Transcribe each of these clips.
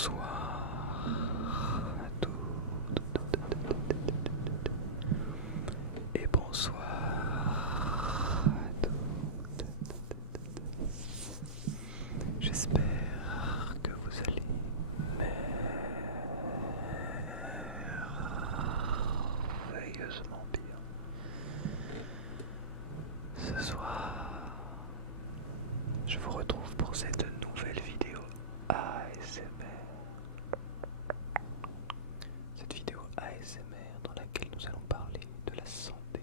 Bonsoir à toutes et bonsoir à toutes. J'espère que vous allez merveilleusement bien. Ce soir, je vous retrouve pour cette nouvelle vidéo ASMR. Cette vidéo ASMR dans laquelle nous allons parler de la santé.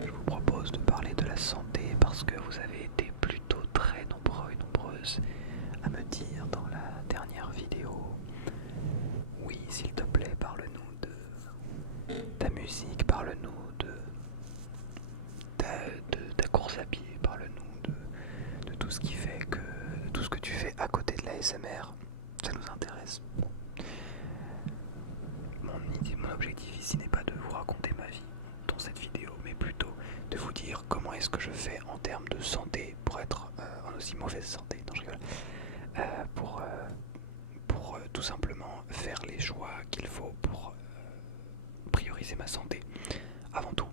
Je vous propose de parler de la santé parce que vous avez été plutôt très nombreux et nombreuses à me dire dans la dernière vidéo: oui, s'il te plaît, parle-nous de ta musique, parle-nous de ta course à pied, parle-nous de tout ce qui fait que, de tout ce que tu fais à côté de la ASMR, ça nous intéresse. Mon objectif ici n'est pas de vous raconter ma vie dans cette vidéo, mais plutôt de vous dire comment est-ce que je fais en termes de santé pour être en aussi mauvaise santé. Non, je rigole. Pour tout simplement faire les choix qu'il faut pour prioriser ma santé. Avant tout,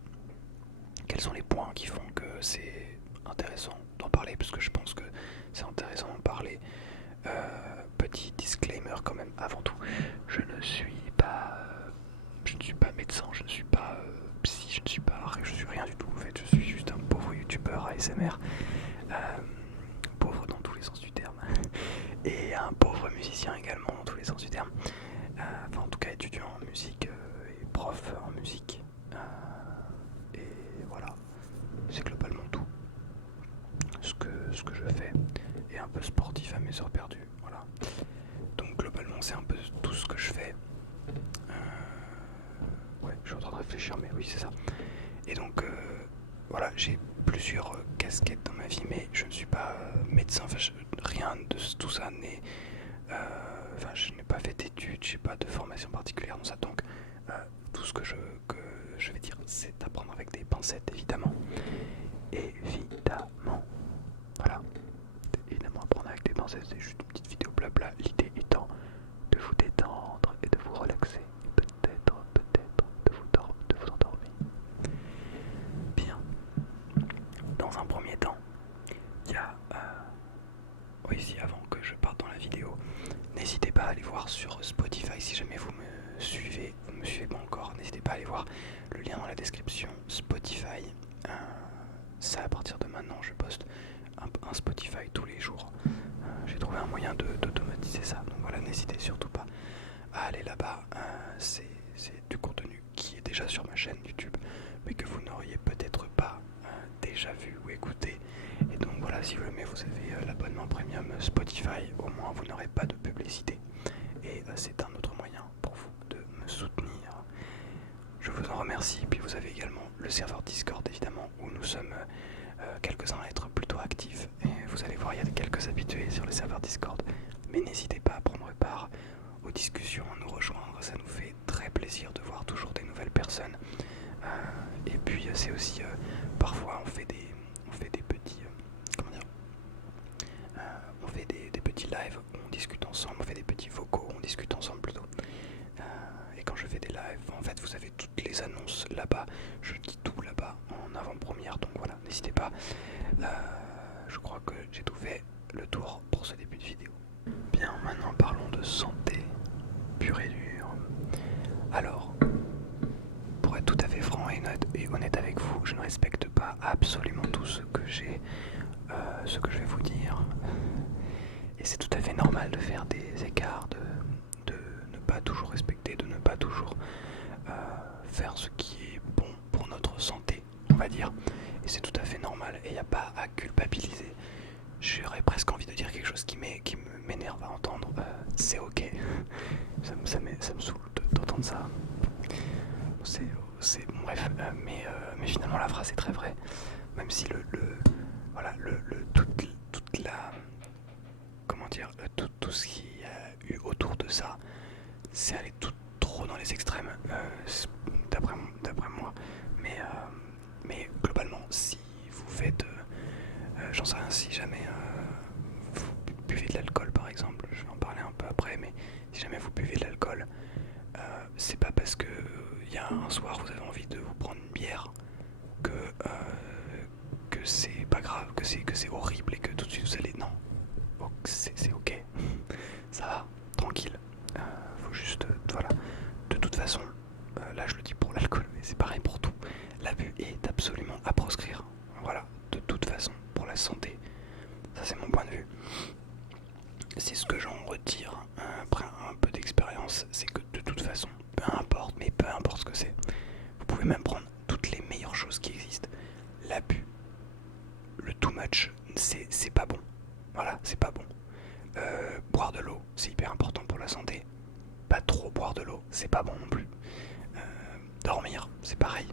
quels sont les points qui font que c'est intéressant d'en parler, parce que je pense que c'est intéressant d'en parler. Petit disclaimer quand même, avant tout, je ne suis pas médecin, je ne suis pas psy, je suis rien du tout en fait, je suis juste un pauvre youtubeur ASMR, pauvre dans tous les sens du terme, et un pauvre musicien également dans tous les sens du terme, enfin en tout cas étudiant en musique et prof en musique, et voilà, c'est globalement tout ce que je fais, et un peu sportif à mes heures perdues, voilà. Donc globalement c'est un peu tout ce que je fais. Ouais, je suis en train de réfléchir, mais oui c'est ça. Et donc voilà, j'ai plusieurs casquettes dans ma vie, mais je ne suis pas médecin, enfin rien de tout ça n'est... Enfin je n'ai pas fait d'études, j'ai pas de formation particulière dans ça, donc tout ce que je vais dire c'est à prendre avec des pincettes évidemment. Évidemment. Voilà. Évidemment à prendre avec des pincettes, c'est juste une petite vidéo blabla, l'idée étant de vous détendre et de vous relaxer, peut-être de vous endormir. Bien. Dans un premier temps, il y a... oui, si avant que je parte dans la vidéo, n'hésitez pas à aller voir sur Spotify si jamais vous me suivez pas encore, n'hésitez pas à aller voir le lien dans la description. Spotify, ça à partir de maintenant je poste un Spotify tous les jours. J'ai trouvé un moyen d'automatiser ça, donc voilà, n'hésitez surtout pas à aller là-bas. C'est du contenu qui est déjà sur ma chaîne YouTube, mais que vous n'auriez peut-être pas déjà vu ou écouté. Et donc voilà, si jamais vous avez l'abonnement premium Spotify, au moins vous n'aurez pas de publicité. Et c'est un autre moyen pour vous de me soutenir. Je vous en remercie. Puis vous avez également le serveur Discord évidemment, où nous sommes quelques-uns à être plutôt actifs. Et vous allez voir, il y a quelques habitués sur le serveur Discord. Mais n'hésitez pas à prendre part aux discussions, à nous rejoindre. Ça nous fait très plaisir de voir toujours des nouvelles personnes. Et puis c'est aussi parfois on fait des petits on fait des petits lives où on discute ensemble, on fait des petits vocaux où on discute ensemble plutôt. Et quand je fais des lives, en fait vous avez toutes les annonces là-bas, je dis tout là-bas en avant-première, donc voilà, n'hésitez pas. Je crois que j'ai tout fait le tour pour ce début de vidéo. Bien, maintenant parlons de santé pure et dure. Alors, pour être tout à fait franc et honnête avec vous, je ne respecte pas absolument tout ce que je vais vous dire. Et c'est tout à fait normal de faire des écarts, de ne pas toujours respecter, de ne pas toujours faire ce qui est bon pour notre santé, on va dire. Et c'est tout à fait normal et il n'y a pas à culpabiliser. J'aurais presque envie de dire quelque chose qui m'énerve à entendre. C'est ok. Ça me saoule d'entendre ça. Bref, mais finalement la phrase est très vraie. Même si toute la... Comment dire, tout ce qu'il y a eu autour de ça, c'est allé tout trop dans les extrêmes, d'après moi. Mais globalement, si vous faites, j'en sais rien, si jamais vous buvez de l'alcool par exemple, je vais en parler un peu après, jamais vous buvez de l'alcool, c'est pas parce que il y a un soir vous avez envie de vous prendre une bière que, que c'est pas grave, que c'est horrible et que tout de suite vous allez... Non, oh, c'est ok, ça va, tranquille. Faut juste, voilà, de toute façon, là je le dis pour l'alcool, mais c'est pareil pour tout. L'abus est absolument à proscrire. Voilà, de toute façon, pour la santé. Ça c'est mon point de vue. C'est ce que j'en retire après un peu d'expérience, c'est que de toute façon, peu importe, mais peu importe ce que c'est, vous pouvez même prendre toutes les meilleures choses qui existent. L'abus, le too much, c'est pas bon. Voilà, c'est pas bon. Boire de l'eau, c'est hyper important pour la santé. Pas trop boire de l'eau, c'est pas bon non plus. Dormir, c'est pareil.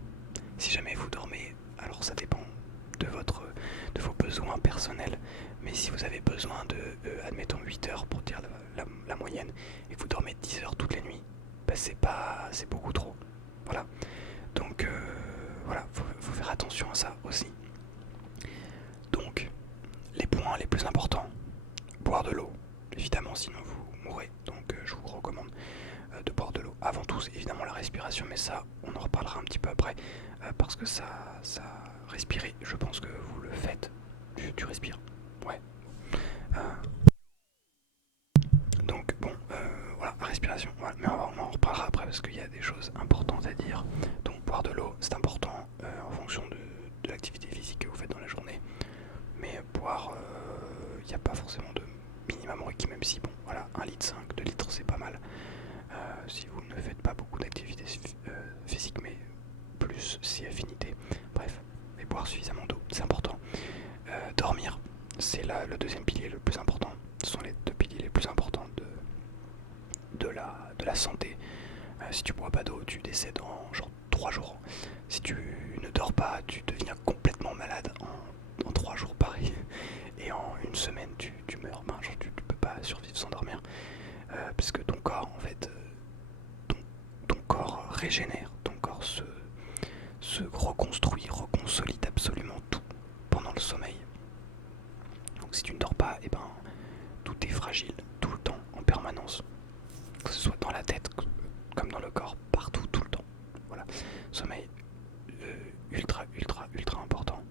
Si jamais vous dormez, alors ça dépend de vos besoins personnels. Mais si vous avez besoin de, admettons 8 heures pour dire la moyenne, et que vous dormez 10 heures toutes les nuits, bah c'est beaucoup trop. Voilà. Donc voilà, faut faire attention à ça aussi. Donc, les points les plus importants, boire de l'eau, évidemment sinon vous mourrez. Donc je vous recommande de boire de l'eau. Avant tout, c'est évidemment la respiration, mais ça, on en reparlera un petit peu après, parce que ça respirer, je pense que vous le faites. Tu respires, ouais. Donc bon, voilà, respiration, voilà. Mais on en reparlera après parce qu'il y a des choses importantes à dire. Donc boire de l'eau, c'est important en fonction de l'activité physique que vous faites dans la journée. Mais boire, il n'y a pas forcément de minimum requis, même si bon, voilà, 1,5 litre, 2 litres c'est pas mal. Si vous ne faites pas beaucoup d'activité physique, mais plus si affinité, bref, mais boire suffisamment d'eau, c'est important. Dormir, c'est le deuxième pilier le plus important. Ce sont les deux piliers les plus importants de la santé. Si tu bois pas d'eau, tu décèdes en genre 3 jours. Si tu ne dors pas, tu deviens complètement malade en 3 jours pareil. Et en une semaine, tu meurs. Ben, genre, tu peux pas survivre sans dormir. Parce que ton corps, en fait, ton corps régénère, ton corps se reconstruit, reconsolide absolument tout pendant le sommeil. Donc si tu ne dors pas, et ben tout est fragile, tout le temps, en permanence. Que ce soit dans la tête comme dans le corps, partout, tout le temps. Voilà. Sommeil ultra important.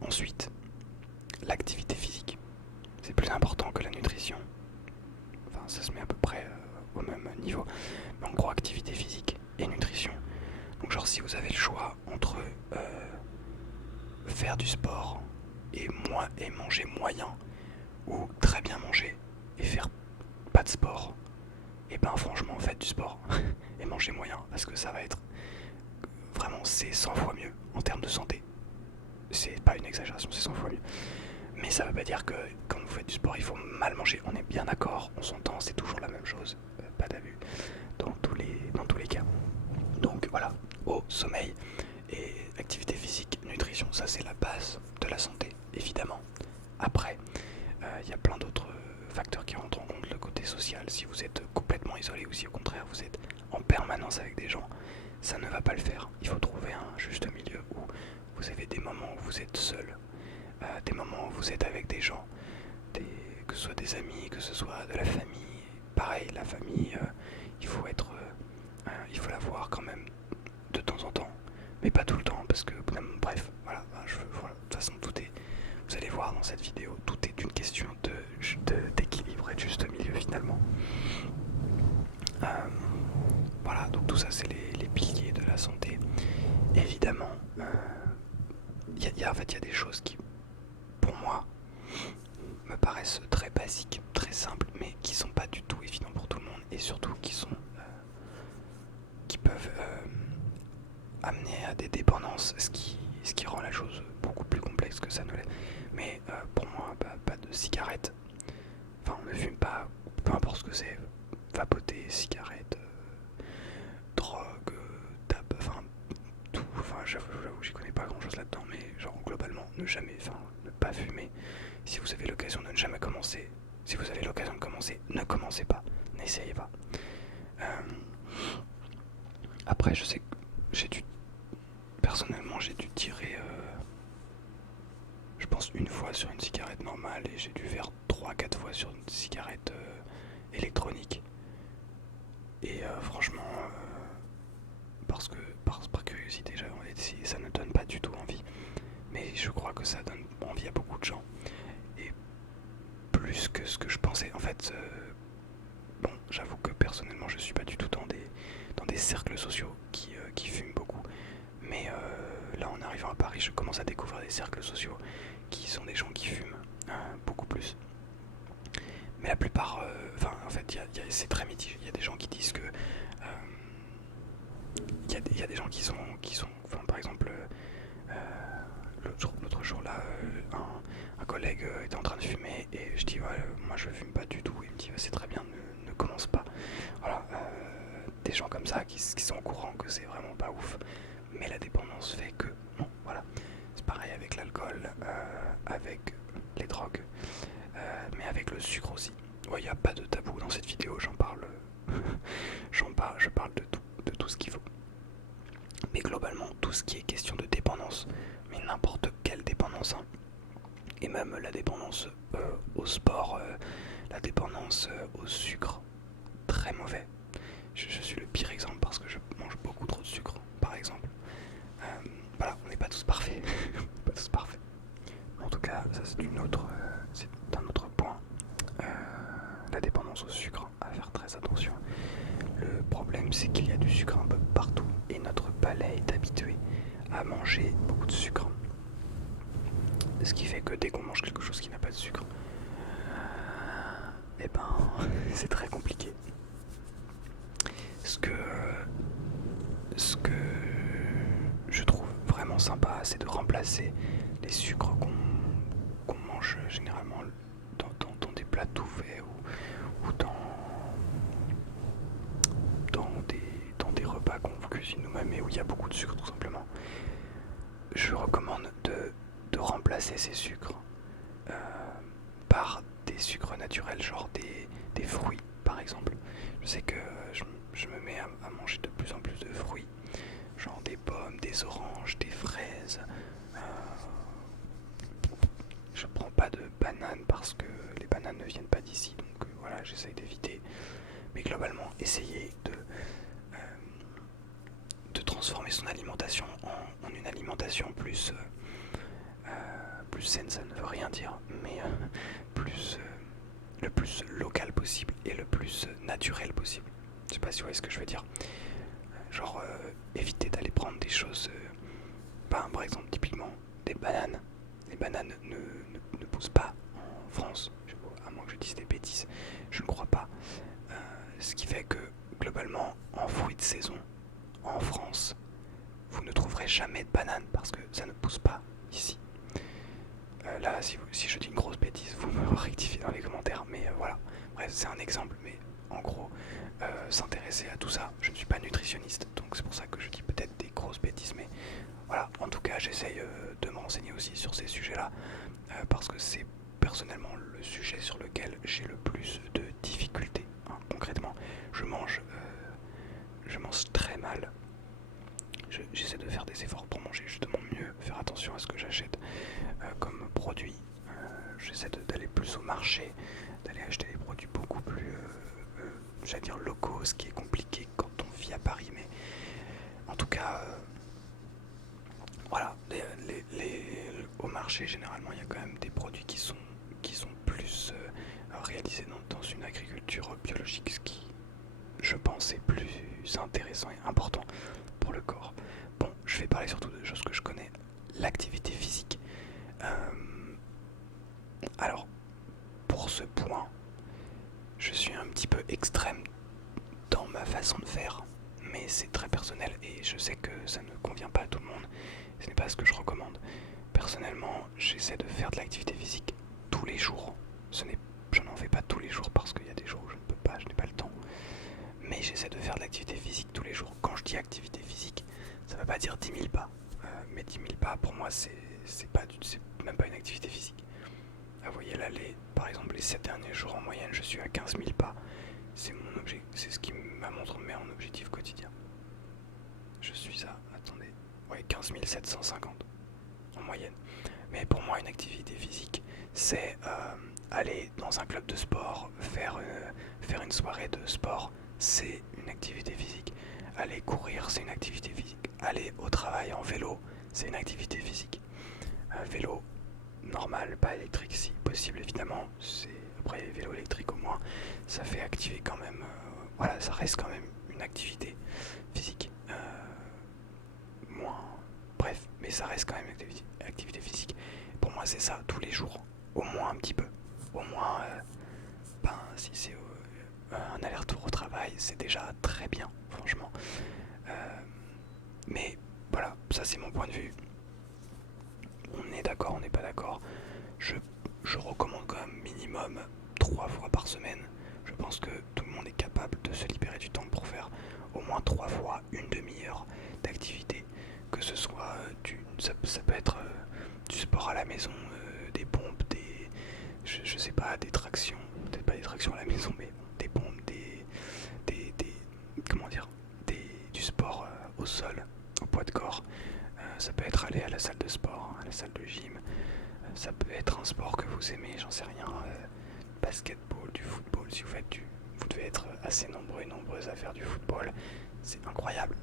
Ensuite, l'activité physique. C'est plus important que la nutrition. Enfin, ça se met à peu près au même niveau. Mais en gros, activité physique et nutrition. Donc genre si vous avez le choix entre faire du sport et manger moyen, ou très bien manger et faire pas de sport, et ben franchement faites du sport et mangez moyen, parce que ça va être vraiment, c'est 100 fois mieux en termes de santé. C'est pas une exagération, c'est 100 fois mieux. Mais ça veut pas dire que quand vous faites du sport il faut mal manger, on est bien d'accord, on s'entend, c'est toujours la même chose, pas d'abus dans tous les cas. Donc voilà, eau, sommeil et activité physique, nutrition, ça c'est la base de la santé, évidemment. Après, il y a plein d'autres facteurs qui rentrent en compte, le côté social. Si vous êtes complètement isolé ou si au contraire vous êtes en permanence avec des gens, ça ne va pas le faire. Il faut trouver un juste milieu où vous avez des moments où vous êtes seul, des moments où vous êtes avec des gens, que ce soit des amis, que ce soit de la famille. Pareil, la famille, il faut la voir quand même de temps en temps, mais pas tout le temps, parce que bref, voilà, voilà, de toute façon vous allez voir dans cette vidéo, tout est une question d'équilibre et de juste milieu finalement. Voilà, donc tout ça c'est les piliers de la santé. Évidemment, en fait il y a des choses qui, pour moi, me paraissent très basiques, très simples, mais qui sont pas du tout évidents pour tout le monde, et surtout qui peuvent amener à des dépendances, ce qui rend la chose beaucoup plus complexe que ça ne l'est. Mais pour moi, pas de cigarette. Enfin, on ne fume pas, peu importe ce que c'est, vapoter, cigarette, drogue, tabac, enfin tout. Enfin, j'avoue, j'y connais pas grand chose là-dedans, mais genre globalement, ne pas fumer. Si vous avez l'occasion de ne jamais commencer, si vous avez l'occasion de commencer, ne commencez pas, n'essayez pas. Après, je sais que personnellement, j'ai dû tirer, je pense une fois sur une cigarette normale, et j'ai dû faire 3-4 fois sur une cigarette électronique. Et franchement, par curiosité, j'avais envie d'essayer. Ça ne donne pas du tout envie, mais je crois que ça donne envie à beaucoup de gens. Et plus que ce que je pensais. En fait, bon, j'avoue que personnellement, je suis pas du tout dans des cercles sociaux qui fument beaucoup. Mais là, en arrivant à Paris, je commence à découvrir des cercles sociaux qui sont des gens qui fument beaucoup plus. Mais la plupart, en fait, c'est très mitigé. Il y a des gens qui disent que il y a des gens par exemple, l'autre jour là, un collègue était en train de fumer et je dis ouais, moi je fume pas du tout. Il me dit c'est très bien, ne commence pas. Voilà, des gens comme ça qui sont au courant que c'est vraiment pas ouf, mais la dépendance fait que bon, voilà. C'est pareil avec l'alcool, avec les drogues, mais avec le sucre aussi. Ouais, il n'y a pas de tabou dans cette vidéo, j'en parle, je parle de tout ce qu'il faut. Mais globalement, tout ce qui est question de dépendance, mais n'importe quelle dépendance, hein, et même la dépendance au sport, la dépendance au sucre, très mauvais. Je suis le pire exemple parce que je mange beaucoup trop de sucre, par exemple. Voilà, on n'est pas tous parfaits. Pas tous parfaits. En tout cas, ça c'est c'est un autre point. La dépendance au sucre, à faire très attention. Le problème, c'est qu'il y a du sucre un peu partout et notre palais est habitué à manger beaucoup de sucre. Ce qui fait que dès qu'on mange quelque chose qui n'a pas de sucre, eh ben, c'est très compliqué. Ce que je trouve vraiment sympa, c'est de remplacer les sucres qu'on mange généralement dans des plats tout faits ou dans des repas qu'on cuisine nous-mêmes et où il y a beaucoup de sucre tout simplement. Je recommande de remplacer ces sucres par des sucres naturels, genre des fruits par exemple. Je sais que je me mets à manger de plus en plus de fruits, genre des pommes, des oranges, des fraises. Je prends pas de bananes parce que les bananes ne viennent pas d'ici, donc voilà, j'essaye d'éviter. Mais globalement, essayer de transformer son alimentation en une alimentation plus saine, ça ne veut rien dire, mais le plus local possible et le plus naturel possible. Je sais pas si vous voyez ce que je veux dire. Genre éviter d'aller prendre des choses, par exemple typiquement des bananes. Les bananes ne poussent pas en France, à moins que je dise des bêtises, je ne crois pas. Ce qui fait que globalement en fruits de saison en France, vous ne trouverez jamais de bananes parce que ça ne pousse pas ici. Là, si je dis une grosse bêtise, vous me rectifiez dans les commentaires, mais voilà. Bref, c'est un exemple, mais en gros, s'intéresser à tout ça. Je ne suis pas nutritionniste, donc c'est pour ça que je dis peut-être des grosses bêtises, mais voilà. En tout cas, j'essaye de me renseigner aussi sur ces sujets-là, parce que c'est personnellement le sujet sur lequel j'ai le plus de difficultés. Hein. Concrètement, je mange très mal. J'essaie de faire des efforts pour manger justement mieux, faire attention à ce que j'achète comme produit. J'essaie d'aller plus au marché, d'aller acheter des produits beaucoup plus, j'allais dire locaux, ce qui est compliqué quand on vit à Paris, mais en tout cas, voilà, au marché généralement il y a quand même des produits qui sont plus réalisés dans une agriculture biologique, ce qui, je pense, est plus intéressant et important pour le corps. Bon, je vais parler surtout de choses que je connais. L'activité physique. Alors, pour ce point, je suis un petit peu extrême dans ma façon de faire, mais c'est très personnel et je sais que ça ne convient pas à tout le monde. Ce n'est pas ce que je recommande. Personnellement, j'essaie de faire de l'activité physique tous les jours. Je n'en fais pas tous les jours parce qu'il y a des jours où je ne peux pas, je n'ai pas le temps. Mais j'essaie de faire de l'activité physique tous les jours. Quand je dis activité physique, ça ne veut pas dire 10 000 pas. Mais 10 000 pas, pour moi, c'est même pas une activité physique. Vous voyez là, par exemple, les 7 derniers jours en moyenne, je suis à 15 000 pas. C'est ce qui m'a montré en objectif quotidien. Je suis à, attendez, ouais, 15 750 en moyenne. Mais pour moi, une activité physique, c'est aller dans un club de sport, faire une soirée de sport, c'est une activité physique. Aller courir, c'est une activité physique. Aller au travail en vélo, c'est une activité physique. Vélo normal, pas électrique si possible évidemment. Après vélo électrique au moins, ça fait activer quand même. Voilà, ça reste quand même une activité physique. Moins. Bref, mais ça reste quand même une activité physique. Pour moi, c'est ça tous les jours, au moins un petit peu. Au moins, si c'est un aller-retour au travail, c'est déjà très bien, franchement. Mais voilà, ça c'est mon point de vue. On est d'accord, on n'est pas d'accord. Je recommande quand même minimum 3 fois par semaine. Je pense que tout le monde est capable de se libérer du temps pour faire au moins 3 fois une demi-heure d'activité. Que ce soit ça peut être du sport à la maison, des pompes, je sais pas, des tractions, peut-être pas des tractions à la maison, mais des pompes, comment dire, du sport au sol, au poids de corps. Ça peut être aller à la salle de sport, à la salle de gym. Ça peut être un sport que vous aimez, j'en sais rien, basketball, du football. Si vous devez être assez nombreux et nombreuses à faire du football, c'est incroyable.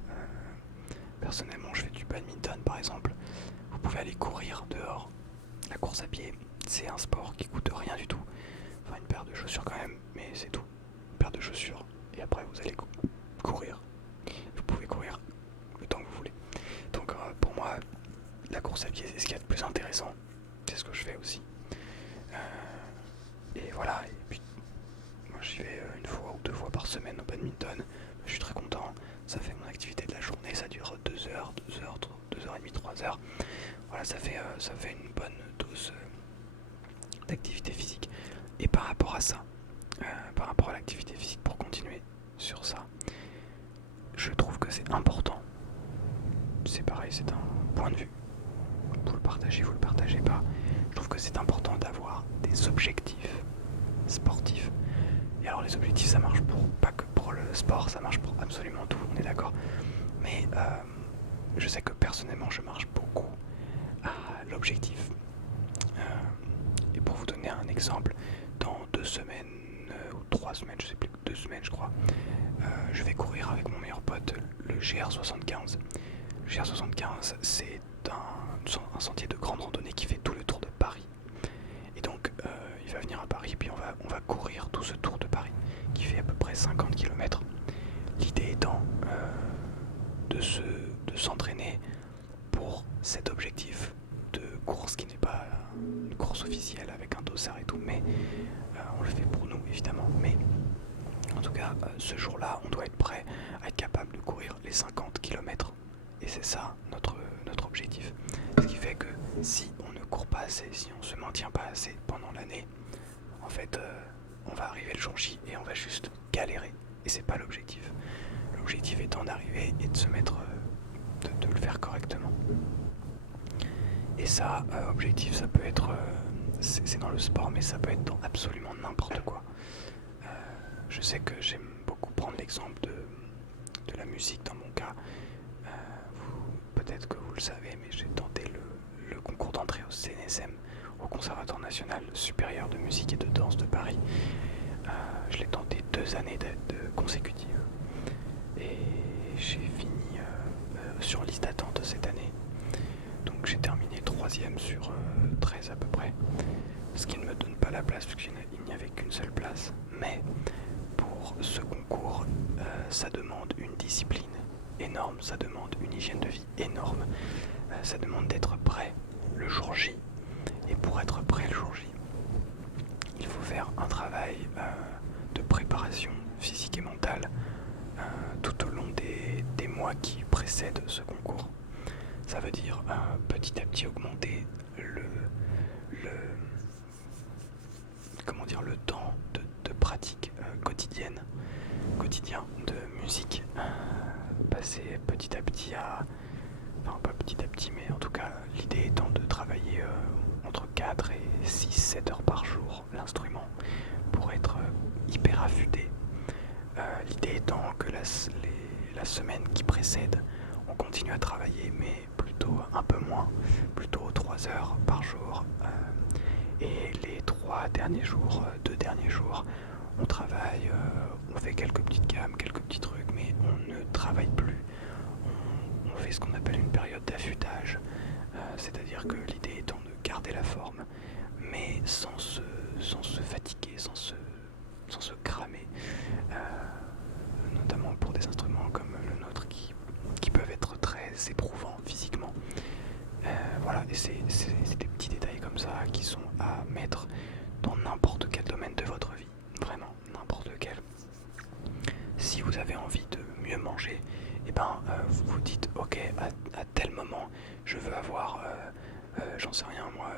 Personnellement, je fais du badminton par exemple. Vous pouvez aller courir dehors. La course à pied, c'est un sport qui coûte rien du tout. Enfin, une paire de chaussures quand même, mais c'est tout. Une paire de chaussures, et après vous allez courir. Vous pouvez courir le temps que vous voulez. Donc pour moi, la course à pied, c'est ce qu'il y a de plus intéressant. C'est ce que je fais aussi. Et voilà, et puis moi j'y vais une fois ou 2 fois par semaine au badminton. Je suis très content. Ça fait mon activité de la journée, ça dure 2 heures, 2h30, 3 heures. Voilà, ça fait une bonne dose d'activité physique. Et par rapport à ça, par rapport à l'activité physique, pour continuer sur ça, je trouve que c'est important. C'est pareil, c'est un point de vue. Vous le partagez pas. Je trouve que c'est important d'avoir des objectifs sportifs. Et alors les objectifs, ça marche pas que pour le sport, ça marche pour absolument tout, on est d'accord. Mais je sais que personnellement, je marche beaucoup à l'objectif. Et pour vous donner un exemple, dans 2 semaines ou 3 semaines, je sais plus, 2 semaines je crois, je vais courir avec mon meilleur pote le GR75. Le GR75, c'est un sentier de grande randonnée qui fait tout le tour de Paris. Et donc il va venir à Paris, puis on va courir tout ce tour de Paris qui fait à peu près 50 km. L'idée étant de s'entraîner pour cet objectif de course qui n'est pas une course officielle avec un dossard et tout, mais on le fait pour nous évidemment. Mais en tout cas, ce jour-là, on doit être prêt à être capable de courir les 50 km. Et c'est ça notre objectif. Ce qui fait que si on ne court pas assez, si on ne se maintient pas assez pendant l'année, en fait, on va arriver le jour J et on va juste galérer. Et c'est pas l'objectif. L'objectif étant d'arriver et de se mettre, de le faire correctement. Et ça, objectif, ça peut être, c'est dans le sport, mais ça peut être dans absolument n'importe quoi. Je sais que j'aime beaucoup prendre l'exemple de la musique dans mon cas. Peut-être que vous le savez, mais j'ai tenté le concours d'entrée au CNSM, au Conservatoire National Supérieur de Musique et de Danse de Paris. Je l'ai tenté 2 années consécutives. Et j'ai fini sur liste d'attente cette année. Donc j'ai terminé 3ème sur 13 à peu près. Ce qui ne me donne pas la place, puisqu'il n'y avait qu'une seule place. Mais pour ce concours, ça demande une discipline énorme, ça demande une hygiène de vie énorme, ça demande d'être prêt le jour J. Et pour être prêt le jour J, il faut faire un travail de préparation physique et mentale tout au long des mois qui précèdent ce concours. Ça veut dire petit à petit augmenter le temps de pratique quotidien de musique, passer petit à petit enfin pas petit à petit, mais en tout cas l'idée étant de travailler entre 4 et 6-7 heures par jour l'instrument pour être hyper affûté. L'idée étant que la semaine qui précède, on continue à travailler, mais plutôt un peu moins, plutôt 3 heures par jour. Et les 3 derniers jours, 2 derniers jours, on travaille, on fait quelques petites gammes, quelques petits trucs, mais on ne travaille plus. On fait ce qu'on appelle une période d'affûtage, c'est-à-dire que l'idée étant de garder la forme, mais sans se fatiguer, sans se cramer, notamment pour des instruments comme le nôtre qui peuvent être très éprouvants physiquement. Voilà, et c'est des petits détails comme ça qui sont à mettre dans n'importe quel domaine de votre vie, vraiment n'importe lequel. Si vous avez envie de mieux manger, et vous vous dites ok, à tel moment je veux avoir, j'en sais rien moi,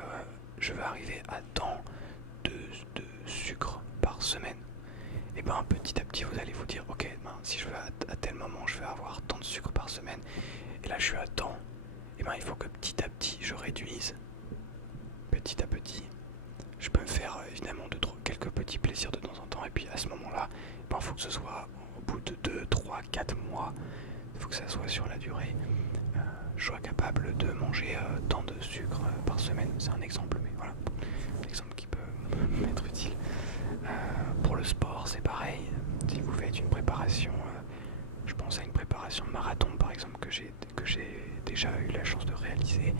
je veux arriver à tant de sucre par semaine. Et petit à petit vous allez vous dire ok, si je veux à tel moment je veux avoir tant de sucre par semaine, et là je suis à tant, il faut que petit à petit je réduise. Petit à petit, je peux me faire évidemment quelques petits plaisirs de temps en temps, et puis à ce moment-là, il faut que ce soit au bout de 2, 3, 4 mois, il faut que ça soit sur la durée, je sois capable de manger tant de sucre par semaine. C'est un exemple, mais voilà, un exemple qui peut m'être utile. Pour le sport, c'est pareil. Si vous faites une préparation, je pense à une préparation de marathon par exemple que j'ai déjà eu la chance de réaliser.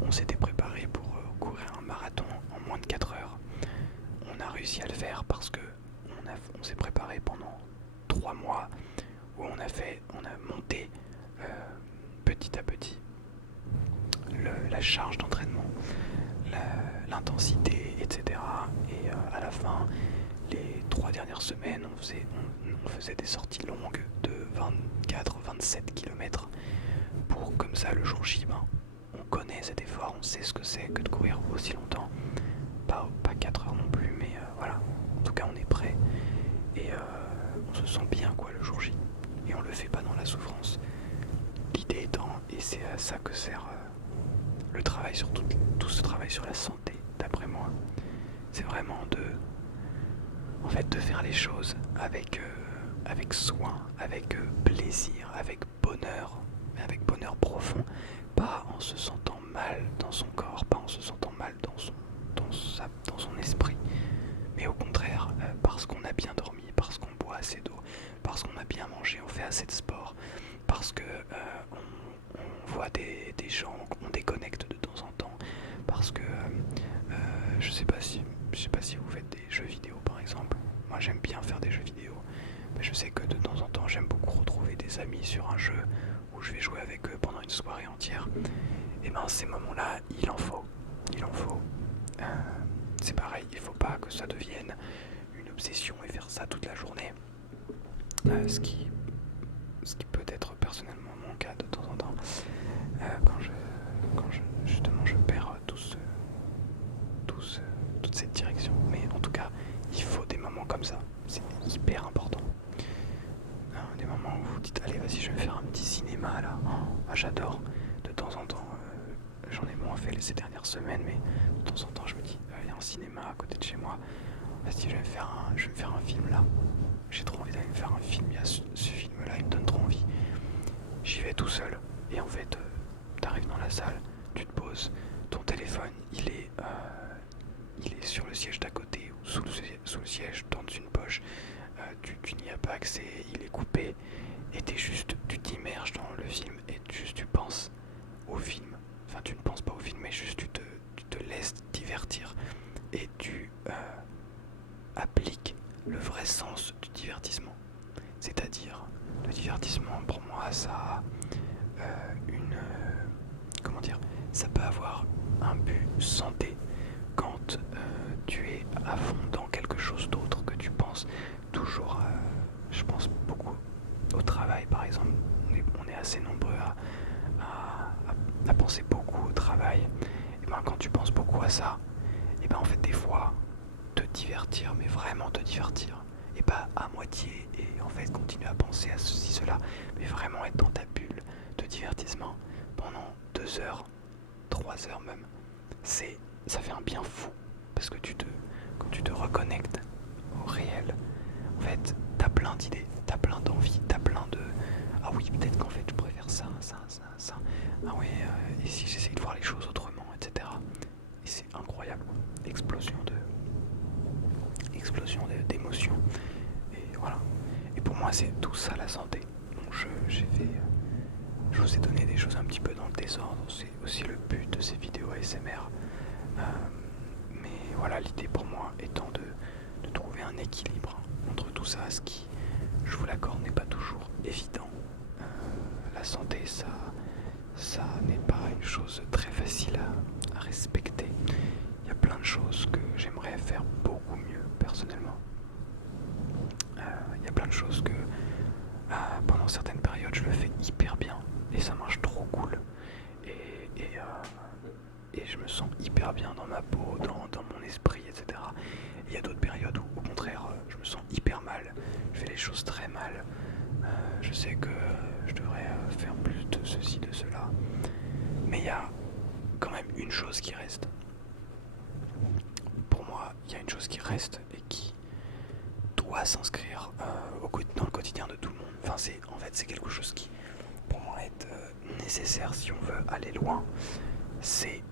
On s'était préparé pour courir un marathon en moins de 4 heures. On a réussi à le faire parce que on s'est préparé pendant 3 mois où on a monté petit à petit la charge d'entraînement, l'intensité, etc. Et à la fin, les 3 dernières semaines, on faisait des sorties longues de 24-27 km pour comme ça le jour J, on connaît cet effort, on sait ce que c'est que de courir aussi longtemps. Pas 4 heures non plus, mais voilà, en tout cas on est prêt et on se sent bien le jour J, et on le fait pas dans la souffrance. L'idée étant, et c'est à ça que sert le travail, sur tout ce travail sur la santé, d'après moi, c'est vraiment de faire les choses avec soin, avec plaisir, avec bonheur profond, pas en se sentant mal dans son corps, pas en se sentant mal dans son esprit, mais au contraire, parce qu'on a bien dormi, parce qu'on boit assez d'eau, parce qu'on a bien mangé, on fait assez de sport, parce que on voit des gens, on déconnecte de temps en temps, parce que je sais pas si vous faites des jeux vidéo par exemple. Moi j'aime bien faire des jeux vidéo, mais je sais que de temps en temps j'aime beaucoup retrouver des amis sur un jeu où je vais jouer avec eux pendant une soirée entière. Et ces moments-là, il en faut. C'est pareil, il faut pas que ça devienne une obsession et faire ça toute la journée. Ce qui peut être personnellement mon cas de temps en temps, quand justement je perds toute cette direction. Mais en tout cas, il faut des moments comme ça, c'est hyper important. Des moments où vous dites allez vas-y je vais faire un petit cinéma là, j'adore. De temps en temps, j'en ai moins fait ces dernières semaines, mais de temps en temps je me dis il y a un cinéma à côté de chez moi, vas-y je vais me faire un film là. J'ai trop envie d'aller me faire un film, il y a ce film là, il me donne trop envie. J'y vais tout seul, et en fait t'arrives dans la salle, tu te poses, ton téléphone il est sur le siège d'à côté ou sous le siège dans une poche, tu n'y as pas accès, il est coupé, et tu t'immerges dans le film et tu penses au film. Enfin tu ne penses pas au film, mais juste tu te laisses divertir et tu appliques le vrai sens du divertissement. C'est-à-dire, le divertissement pour moi ça a ça peut avoir un but santé quand tu es à fond dans quelque chose d'autre, que tu penses toujours je pense beaucoup au travail par exemple. On est assez nombreux à penser beaucoup au travail. Et quand tu penses beaucoup à ça, et en fait des fois te divertir, mais vraiment te divertir, et pas à moitié et en fait continuer à penser à ceci, cela, mais vraiment être dans ta bulle de divertissement pendant 2 heures, 3 heures même, ça fait un bien fou, parce que quand tu te reconnectes au réel, en fait t'as plein d'idées, t'as plein d'envies, t'as plein de ah oui peut-être qu'en fait je préfère ça, ah oui et si j'essaye de voir les choses autrement, etc. Et c'est incroyable. émotions. Et voilà. Et pour moi, c'est tout ça la santé. Donc je vous ai donné des choses un petit peu dans le désordre. C'est aussi le but de ces vidéos ASMR. Mais voilà, l'idée pour moi étant de trouver un équilibre entre tout ça, ce qui, je vous l'accorde, n'est pas toujours évident. La santé, ça n'est pas une chose très facile à respecter. Il y a plein de choses que j'aimerais faire beaucoup mieux personnellement. Il y a plein de choses que pendant certaines périodes je le fais hyper bien et ça marche trop cool et je me sens hyper bien dans ma peau, dans mon esprit, etc. Et il y a d'autres périodes où au contraire je me sens hyper mal, je fais les choses très mal, je sais que je devrais faire plus de ceci, de cela, mais il y a quand même une chose qui reste. Pour moi, il y a une chose qui reste et qui doit s'inscrire dans le quotidien de tout le monde. Enfin, c'est quelque chose qui, pour moi, est nécessaire si on veut aller loin. C'est,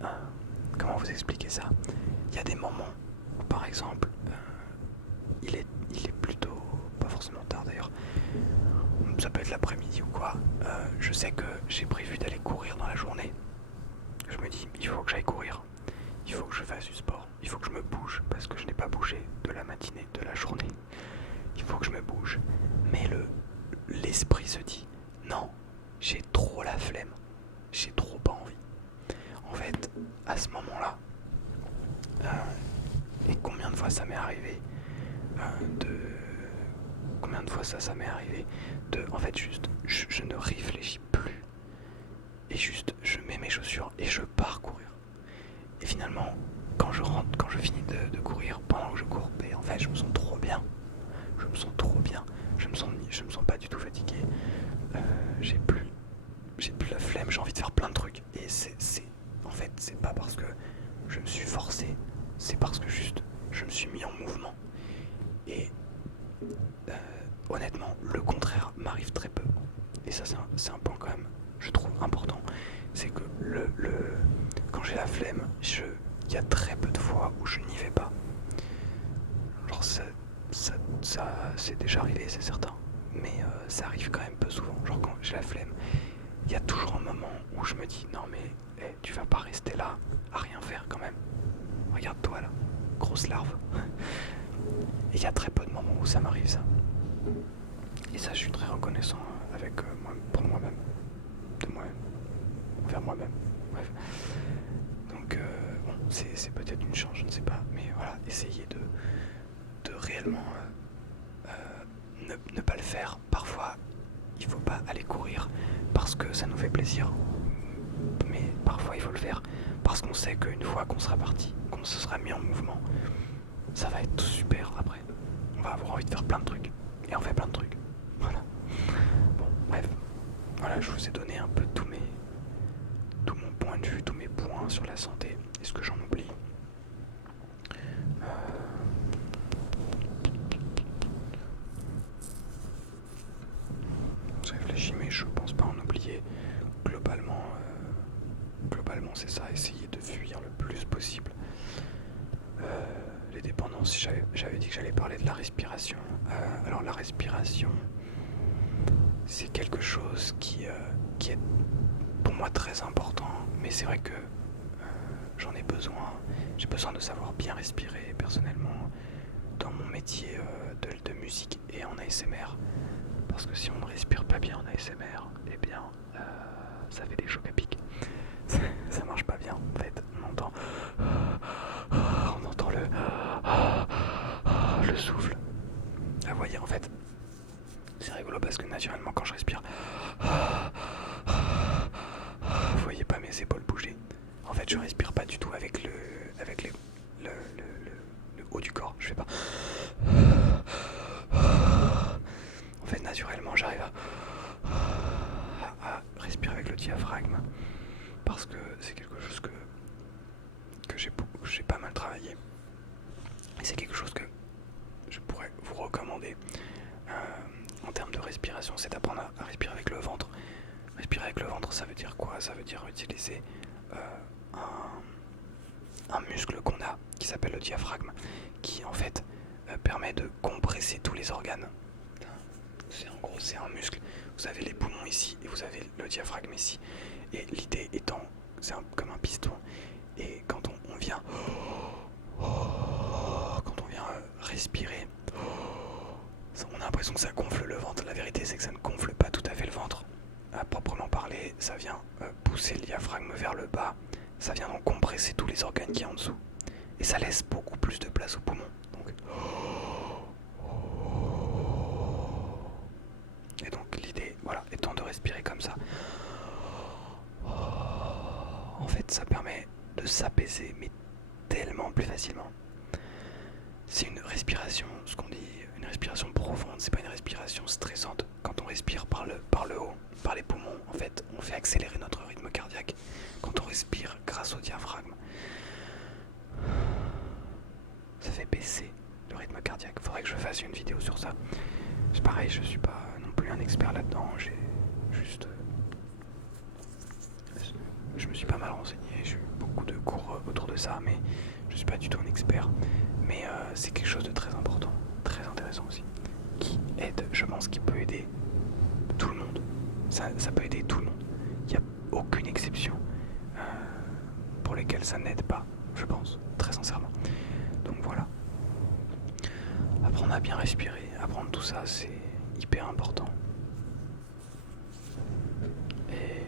comment vous expliquer ça? Il y a des moments où, par exemple, il est plutôt, pas forcément tard d'ailleurs, ça peut être l'après-midi ou quoi, je sais que j'ai prévu d'aller courir dans la journée. Je me dis, il faut que j'aille courir, il faut que je fasse du sport, il faut que je me bouge, parce que je n'ai pas bougé de la matinée, de la journée. Il faut que je me bouge. Mais l'esprit se dit, non, j'ai trop la flemme, j'ai trop pas envie. En fait, à ce moment-là, et combien de fois ça m'est arrivé, combien de fois ça m'est arrivé, en fait, juste, je ne réfléchis plus, et juste, je mets mes chaussures et je pars courir. Et finalement, quand je finis de courir, pendant que je cours, en fait, je me sens trop bien. Je me sens trop bien. Je me sens pas du tout fatigué. J'ai plus la flemme. J'ai envie de faire plein de trucs. Et en fait, c'est pas parce que je me suis forcé. C'est parce que juste, je me suis mis en mouvement. Et honnêtement, le contraire m'arrive très peu. Et ça, c'est un point quand même, je trouve important. C'est que quand j'ai la flemme, il y a très peu de fois où je n'y vais pas. Genre ça c'est déjà arrivé, c'est certain, mais ça arrive quand même peu souvent. Genre quand j'ai la flemme, il y a toujours un moment où je me dis non mais tu vas pas rester là à rien faire quand même. Regarde-toi là, grosse larve. Et il y a très peu de moments où ça m'arrive ça. Et ça je suis très reconnaissant pour moi-même, envers moi-même. Bref. Donc bon, c'est peut-être une chance, je ne sais pas, mais voilà, essayez de réellement ne pas le faire. Parfois, il faut pas aller courir parce que ça nous fait plaisir, mais parfois il faut le faire parce qu'on sait qu'une fois qu'on sera parti, qu'on se sera mis en mouvement, ça va être super après. On va avoir envie de faire plein de trucs et on fait plein de trucs. Voilà. Bon, bref. Voilà, je vous ai donné un peu tout mon point de vue, tous mes points sur la santé. Est-ce que j'en oublie? Je réfléchis, mais je pense pas en oublier. Globalement, c'est ça, essayer de fuir le plus possible les dépendances. J'avais dit que j'allais parler de la respiration. Alors la respiration, c'est quelque chose qui est pour moi très important, mais c'est vrai que j'en ai besoin. J'ai besoin de savoir bien respirer personnellement dans mon métier de musique et en ASMR. Parce que si on ne respire pas bien en ASMR, eh bien ça fait des chocs à pic. Ça marche pas bien en fait. On entend le souffle. Vous voyez, en fait, c'est rigolo parce que naturellement quand je respire, vous voyez pas mes épaules bouger. En fait, je respire pas du tout avec le haut du corps. Je fais pas. En fait, naturellement, j'arrive à respirer avec le diaphragme parce que c'est quelque chose que j'ai pas mal travaillé. Et c'est quelque chose que je pourrais vous recommander en termes de respiration, c'est d'apprendre à respirer avec le ventre. Respirer avec le ventre, ça veut dire quoi? Ça veut dire utiliser un muscle qu'on a qui s'appelle le diaphragme, qui en fait permet de compresser compresser tous les organes. En gros, c'est un muscle. Vous avez les poumons ici et vous avez le diaphragme ici. Et l'idée étant, c'est comme un piston. Et quand on vient respirer, on a l'impression que ça gonfle le ventre. La vérité, c'est que ça ne gonfle pas tout à fait le ventre. À proprement parler, ça vient pousser le diaphragme vers le bas. Ça vient donc compresser tous les organes qui sont en dessous. Et ça laisse beaucoup plus de place aux poumons. Donc, et donc l'idée, voilà, étant de respirer comme ça. En fait, ça permet de s'apaiser, mais tellement plus facilement. C'est une respiration, ce qu'on dit, une respiration profonde, c'est pas une respiration stressante. Quand on respire par le haut, par les poumons, en fait, on fait accélérer notre rythme cardiaque. Quand on respire grâce au diaphragme, ça fait baisser le rythme cardiaque. Faudrait que je fasse une vidéo sur ça. C'est pareil, je suis pas non plus un expert là-dedans, j'ai juste... Je me suis pas mal renseigné, j'ai eu beaucoup de cours autour de ça, mais je suis pas du tout un expert. Mais c'est quelque chose de très important, très intéressant aussi, qui aide, je pense, qui peut aider tout le monde. Ça peut aider tout le monde. Il n'y a aucune exception pour lesquelles ça n'aide pas, je pense, très sincèrement. Donc voilà. Apprendre à bien respirer, apprendre tout ça, c'est hyper important. Et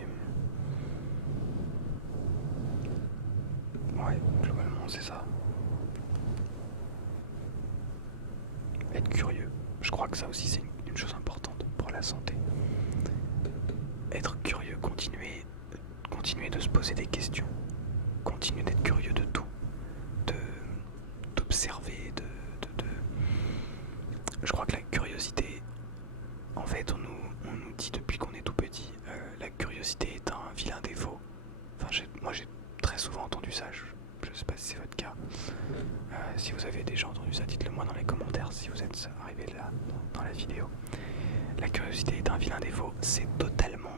ouais, globalement c'est ça. Être curieux, je crois que ça aussi c'est une chose importante pour la santé. Être curieux, continuer de se poser des questions, continuer d'être curieux de tout, d'observer, Je crois que la curiosité, en fait, on nous dit depuis qu'on est tout petit, la curiosité est un vilain défaut. Enfin, moi j'ai très souvent entendu ça, je sais pas si c'est votre cas. Si vous avez déjà entendu ça, dites-le moi dans les commentaires si vous êtes arrivé là dans la vidéo. La curiosité est un vilain défaut, c'est totalement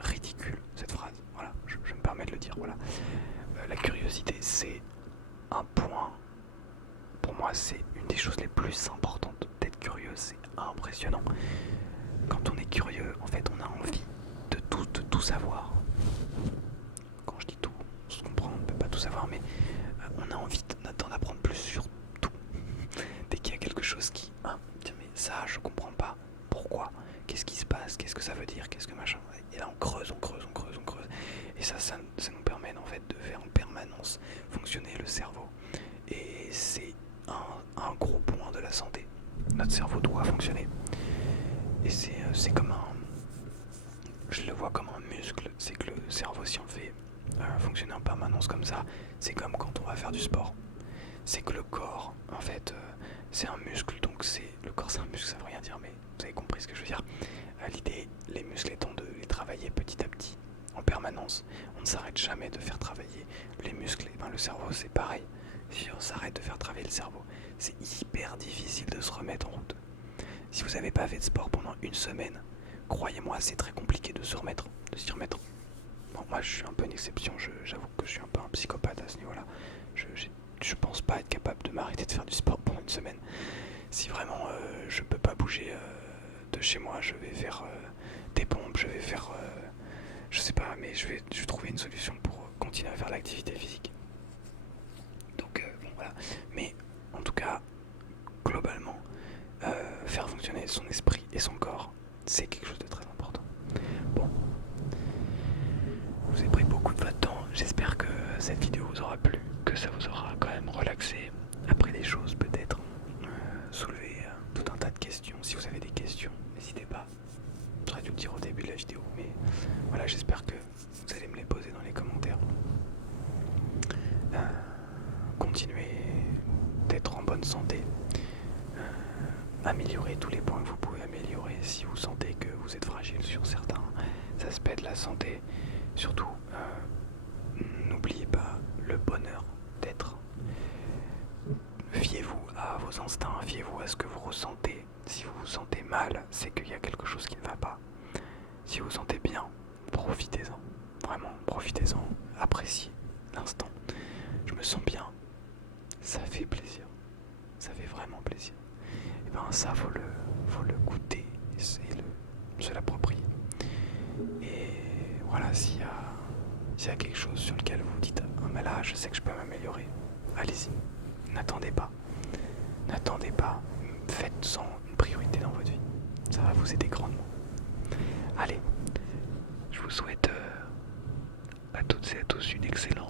ridicule cette phrase. Voilà, je me permets de le dire. Voilà, la curiosité c'est un point. Pour moi, c'est une des choses les plus importantes. D'être curieux, c'est impressionnant. Quand on est curieux, en fait, on a envie de tout savoir. Quand je dis tout, on se comprend, on ne peut pas tout savoir, mais on a envie d'en apprendre plus sur tout. Dès qu'il y a quelque chose qui... tiens, mais ça, je comprends pas. Pourquoi? Qu'est-ce qui se passe? Qu'est-ce que ça veut dire? Qu'est-ce que machin? Et là, on creuse. Et ça nous permet, en fait, de faire en permanence fonctionner le cerveau. Et c'est un gros point de la santé. Notre cerveau doit fonctionner. Et c'est comme je le vois comme un muscle. C'est que le cerveau, si on fait fonctionner en permanence comme ça, c'est comme quand on va faire du sport. C'est que le corps, en fait, c'est un muscle. Donc le corps, c'est un muscle, ça veut rien dire, mais vous avez compris ce que je veux dire. L'idée, les muscles étant de les travailler petit à petit, en permanence. On ne s'arrête jamais de faire travailler les muscles. Et le cerveau, c'est pareil. Si on s'arrête de faire travailler le cerveau, c'est hyper difficile de se remettre en route. Si vous n'avez pas fait de sport pendant une semaine, croyez-moi, c'est très compliqué de s'y remettre. Bon, moi, je suis un peu une exception. J'avoue que je suis un peu un psychopathe à ce niveau-là. Je pense pas être capable de m'arrêter de faire du sport pendant une semaine. Si vraiment je peux pas bouger de chez moi, je vais faire des pompes, je vais faire... je sais pas, mais je vais trouver une solution pour continuer à faire l'activité physique. Donc bon voilà, mais en tout cas, globalement, faire fonctionner son esprit et son corps, c'est quelque chose de très important. Bon, je vous ai pris beaucoup de votre temps, j'espère que cette vidéo vous aura plu, que ça vous aura quand même relaxé, appris des choses peut-être, soulevé tout un tas de questions. Si vous avez des questions, n'hésitez pas, j'aurais dû le dire au début de la vidéo, mais voilà, j'espère que vous allez me les poser dans les commentaires. Continuez d'être en bonne santé, améliorez tous les points que vous pouvez améliorer. Si vous sentez que vous êtes fragile sur certains aspects de la santé, surtout n'oubliez pas le bonheur d'être. Fiez-vous à vos instincts, fiez-vous à ce que vous ressentez. Si vous vous sentez mal, c'est qu'il y a quelque chose qui ne va pas. Si vous vous sentez bien, profitez-en, vraiment profitez-en, appréciez l'instant. Je me sens bien, ça fait plaisir, vraiment plaisir. Et ben ça, faut le goûter, se l'approprier. Et voilà, s'il y a quelque chose sur lequel vous vous dites ah mais là je sais que je peux m'améliorer, allez-y, n'attendez pas, faites-en une priorité dans votre vie, ça va vous aider grandement. Allez, Je vous souhaite à toutes et à tous une excellente